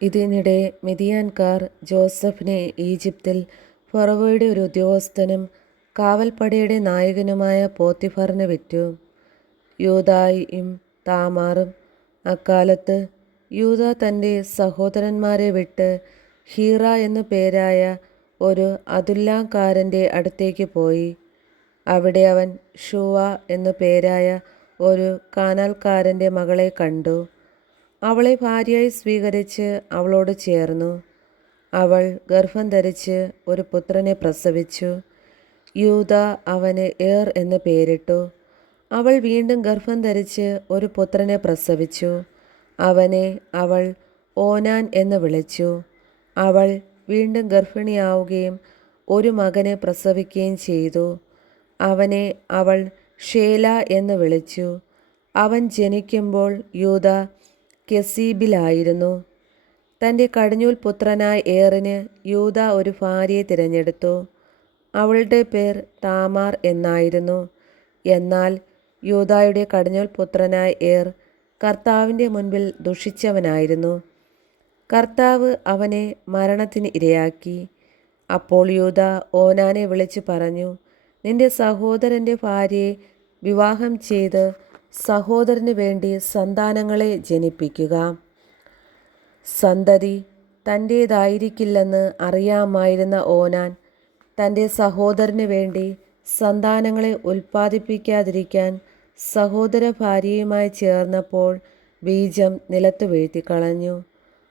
ഇതിനിടെ മിദിയാൻകാർ ജോസഫിനെ ഈജിപ്തിൽ ഫറവോയുടെ ഒരു ഉദ്യോഗസ്ഥനും കാവൽപ്പടയുടെ നായകനുമായ പോത്തിഫറിന് വിറ്റു. യൂദായും താമാറും അക്കാലത്ത് യൂദ തൻ്റെ സഹോദരന്മാരെ വിട്ട് ഹീറ എന്നു പേരായ ഒരു അദുല്ലാംകാരൻ്റെ അടുത്തേക്ക് പോയി. അവിടെ അവൻ ഷൂവ എന്നു പേരായ ഒരു കാനാൽക്കാരൻ്റെ മകളെ കണ്ടു. അവളെ ഭാര്യയായി സ്വീകരിച്ച് അവളോട് ചേർന്നു. അവൾ ഗർഭം ധരിച്ച് ഒരു പുത്രനെ പ്രസവിച്ചു. യൂദ അവന് ഏർ എന്ന് പേരിട്ടു. അവൾ വീണ്ടും ഗർഭം ധരിച്ച് ഒരു പുത്രനെ പ്രസവിച്ചു. അവനെ അവൾ ഓനാൻ എന്ന് വിളിച്ചു. അവൾ വീണ്ടും ഗർഭിണിയാവുകയും ഒരു മകനെ പ്രസവിക്കുകയും ചെയ്തു. അവനെ അവൾ ഷേല എന്ന് വിളിച്ചു. അവൻ ജനിക്കുമ്പോൾ യൂദ കെസീബിലായിരുന്നു. തൻ്റെ കടിഞ്ഞൂൽ പുത്രനായ ഏറിന് യൂദ ഒരു ഭാര്യയെ തിരഞ്ഞെടുത്തു. അവളുടെ പേർ താമാർ എന്നായിരുന്നു. എന്നാൽ യൂദായുടെ കടിഞ്ഞൂൽ പുത്രനായ ഏർ കർത്താവിൻ്റെ മുൻപിൽ ദുഷിച്ചവനായിരുന്നു. കർത്താവ് അവനെ മരണത്തിന് ഇരയാക്കി. അപ്പോൾ യൂദ ഓനാനെ വിളിച്ചു പറഞ്ഞു, നിന്റെ സഹോദരൻ്റെ ഭാര്യയെ വിവാഹം ചെയ്ത് സഹോദരന് വേണ്ടി സന്താനങ്ങളെ ജനിപ്പിക്കുക. സന്തതി തൻ്റേതായിരിക്കില്ലെന്ന് അറിയാമായിരുന്ന ഓനാൻ തൻ്റെ സഹോദരന് വേണ്ടി സന്താനങ്ങളെ ഉൽപ്പാദിപ്പിക്കാതിരിക്കാൻ സഹോദര ഭാര്യയുമായി ചേർന്നപ്പോൾ ബീജം നിലത്ത് വീഴ്ത്തിക്കളഞ്ഞു.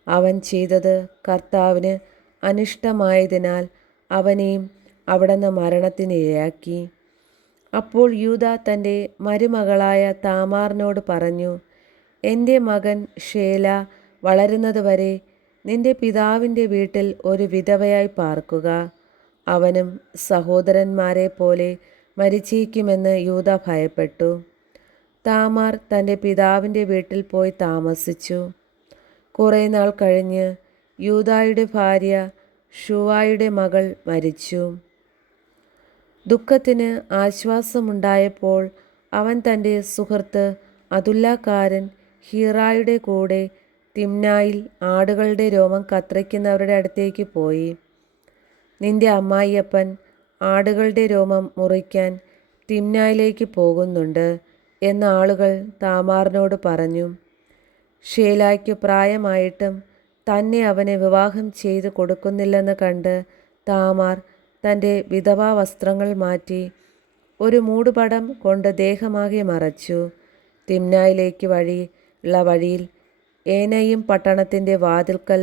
അവൻ ചെയ്തത് കർത്താവിന് അനിഷ്ടമായതിനാൽ അവനെയും അവിടുന്ന് മരണത്തിനിരയാക്കി. അപ്പോൾ യൂദ തൻ്റെ മരുമകളായ താമാറിനോട് പറഞ്ഞു, എൻ്റെ മകൻ ഷേല വളരുന്നതുവരെ നിന്റെ പിതാവിൻ്റെ വീട്ടിൽ ഒരു വിധവയായി പാർക്കുക. അവനും സഹോദരന്മാരെ പോലെ മരിച്ചേക്കുമെന്ന് യൂദ ഭയപ്പെട്ടു. താമാർ തൻ്റെ പിതാവിൻ്റെ വീട്ടിൽ പോയി താമസിച്ചു. കുറേ നാൾ കഴിഞ്ഞ് യൂദായുടെ ഭാര്യ ഷൂവായുടെ മകൾ മരിച്ചു. ദുഃഖത്തിന് ആശ്വാസമുണ്ടായപ്പോൾ അവൻ തൻ്റെ സുഹൃത്ത് അതുല്ലാക്കാരൻ ഹീറായുടെ കൂടെ തിമ്നായിൽ ആടുകളുടെ രോമം കത്രിക്കുന്നവരുടെ അടുത്തേക്ക് പോയി. നിന്റെ അമ്മായിയപ്പൻ ആടുകളുടെ രോമം മുറിക്കാൻ തിമ്നായിലേക്ക് പോകുന്നുണ്ട് എന്ന് ആളുകൾ താമാറിനോട് പറഞ്ഞു. ഷേലായ്ക്ക് പ്രായമായിട്ടും തന്നെ അവനെ വിവാഹം ചെയ്ത് കൊടുക്കുന്നില്ലെന്ന് കണ്ട് താമാർ തൻ്റെ വിധവാ വസ്ത്രങ്ങൾ മാറ്റി ഒരു മൂടുപടം കൊണ്ട് ദേഹമാകെ മറച്ചു. തിമ്നായിലേക്ക് ഉള്ള വഴിയിൽ ഏനയും പട്ടണത്തിൻ്റെ വാതിൽക്കൽ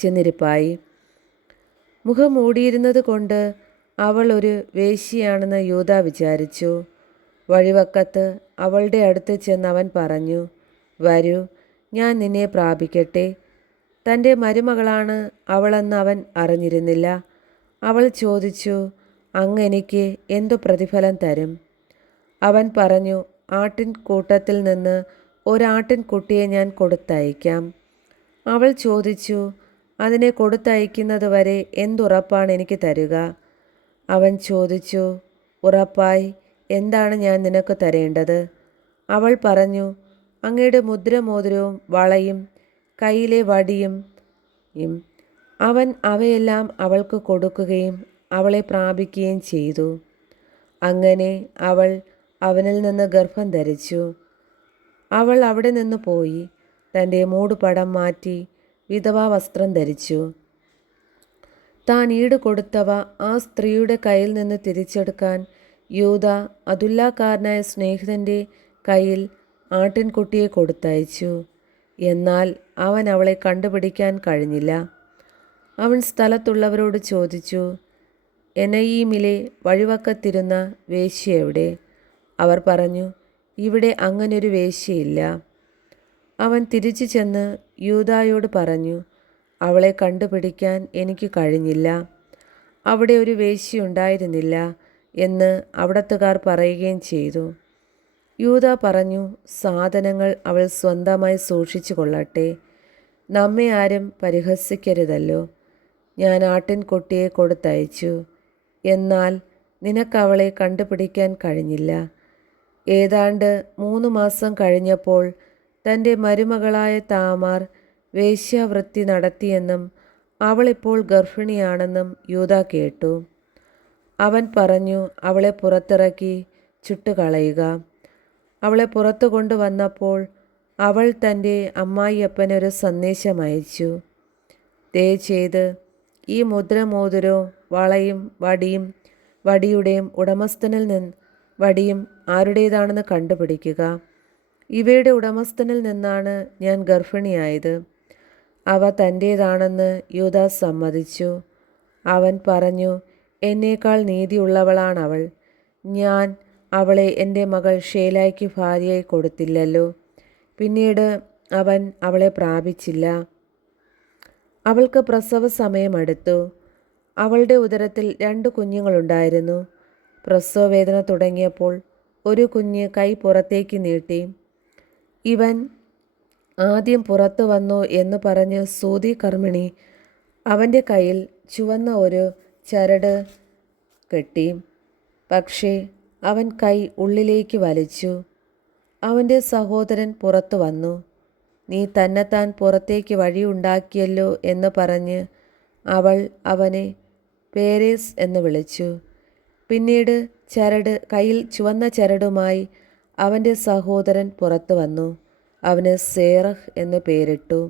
ചെന്നിരിപ്പായി. മുഖം മൂടിയിരുന്നത് കൊണ്ട് അവൾ ഒരു വേശ്യയാണെന്ന് യൂദ വിചാരിച്ചു. വഴിവക്കത്ത് അവളുടെ അടുത്ത് ചെന്ന് അവൻ പറഞ്ഞു, വരൂ, ഞാൻ നിന്നെ പ്രാപിക്കട്ടെ. തൻ്റെ മരുമകളാണ് അവളെന്ന് അവൻ അറിഞ്ഞിരുന്നില്ല. അവൾ ചോദിച്ചു, അങ്ങ് എനിക്ക് എന്തു പ്രതിഫലം തരും? അവൻ പറഞ്ഞു, ആട്ടിൻ കൂട്ടത്തിൽ നിന്ന് ഒരാട്ടിൻകുട്ടിയെ ഞാൻ കൊടുത്തയക്കാം. അവൾ ചോദിച്ചു, അതിനെ കൊടുത്തയക്കുന്നത് വരെ എന്തുറപ്പാണ് എനിക്ക് തരുക? അവൻ ചോദിച്ചു, ഉറപ്പായി എന്താണ് ഞാൻ നിനക്ക് തരേണ്ടത്? അവൾ പറഞ്ഞു, അങ്ങയുടെ മുദ്രമോതിരവും വളയും കയ്യിലെ വടിയും. അവൻ അവയെല്ലാം അവൾക്ക് കൊടുക്കുകയും അവളെ പ്രാപിക്കുകയും ചെയ്തു. അങ്ങനെ അവൾ അവനിൽ നിന്ന് ഗർഭം ധരിച്ചു. അവൾ അവിടെ നിന്ന് പോയി തൻ്റെ മൂടുപടം മാറ്റി വിധവാ വസ്ത്രം ധരിച്ചു. താൻ ഈട് കൊടുത്തവ ആ സ്ത്രീയുടെ കയ്യിൽ നിന്ന് തിരിച്ചെടുക്കാൻ യൂദ അതുല്ലാക്കാരനായ സ്നേഹിതൻ്റെ കയ്യിൽ ആട്ടിൻകുട്ടിയെ കൊടുത്തയച്ചു. എന്നാൽ അവൻ അവളെ കണ്ടുപിടിക്കാൻ കഴിഞ്ഞില്ല. അവൻ സ്ഥലത്തുള്ളവരോട് ചോദിച്ചു, എനയീമിലെ വഴിവക്കത്തിരുന്ന വേശ്യ എവിടെ? അവർ പറഞ്ഞു, ഇവിടെ അങ്ങനൊരു വേശ്യയില്ല. അവൻ തിരിച്ചു ചെന്ന് യൂദായോട് പറഞ്ഞു, അവളെ കണ്ടുപിടിക്കാൻ എനിക്ക് കഴിഞ്ഞില്ല. അവിടെ ഒരു വേശ്യയുണ്ടായിരുന്നില്ല എന്ന് അവിടത്തുകാർ പറയുകയും ചെയ്തു. യൂദ പറഞ്ഞു, സാധനങ്ങൾ അവൾ സ്വന്തമായി സൂക്ഷിച്ചു കൊള്ളട്ടെ. നമ്മെ ആരും പരിഹസിക്കരുതല്ലോ. ഞാൻ ആട്ടിൻകുട്ടിയെ കൊടുത്തയച്ചു, എന്നാൽ നിനക്കവളെ കണ്ടുപിടിക്കാൻ കഴിഞ്ഞില്ല. ഏതാണ്ട് 3 മാസം കഴിഞ്ഞപ്പോൾ തൻ്റെ മരുമകളായ താമാർ വേശ്യാവൃത്തി നടത്തിയെന്നും അവളിപ്പോൾ ഗർഭിണിയാണെന്നും യൂദ കേട്ടു. അവൻ പറഞ്ഞു, അവളെ പുറത്തിറക്കി ചുട്ടുകളയുക. അവളെ പുറത്തു കൊണ്ടുവന്നപ്പോൾ അവൾ തൻ്റെ അമ്മായിയപ്പനൊരു സന്ദേശം അയച്ചു. ദയചെയ്ത് ഈ മുദ്രമോതിരവും വളയും വടിയുടെയും ഉടമസ്ഥനിൽ നിന്ന് വടിയും ആരുടേതാണെന്ന് കണ്ടുപിടിക്കുക. ഇവയുടെ ഉടമസ്ഥനിൽ നിന്നാണ് ഞാൻ ഗർഭിണിയായത്. അവ തൻ്റേതാണെന്ന് യൂദ സമ്മതിച്ചു. അവൻ പറഞ്ഞു, എന്നേക്കാൾ നീതിയുള്ളവളാണവൾ. ഞാൻ അവളെ എൻ്റെ മകൾ ഷേലായ്ക്ക് ഭാര്യയായി കൊടുത്തില്ലല്ലോ. പിന്നീട് അവൻ അവളെ പ്രാപിച്ചില്ല. അവൾക്ക് പ്രസവ സമയമടുത്തു. അവളുടെ ഉദരത്തിൽ 2 കുഞ്ഞുങ്ങളുണ്ടായിരുന്നു. പ്രസവവേദന തുടങ്ങിയപ്പോൾ ഒരു കുഞ്ഞ് കൈ പുറത്തേക്ക് നീട്ടി. ഇവൻ ആദ്യം പുറത്തു വന്നു എന്ന് പറഞ്ഞ് സൂതി കർമ്മിണി അവൻ്റെ കയ്യിൽ ചുവന്ന ഒരു ചരട് കെട്ടി. പക്ഷേ അവൻ കൈ ഉള്ളിലേക്ക് വലിച്ചു. അവൻ്റെ സഹോദരൻ പുറത്തു വന്നു. നീ തന്നെത്താൻ പുറത്തേക്ക് വഴിയുണ്ടാക്കിയല്ലോ എന്ന് പറഞ്ഞ് അവൾ അവനെ പേരേസ് എന്ന് വിളിച്ചു. പിന്നീട് കയ്യിൽ ചുവന്ന ചരടുമായി അവൻ്റെ സഹോദരൻ പുറത്തു വന്നു. അവന് സേറഹ് എന്ന് പേരിട്ടു.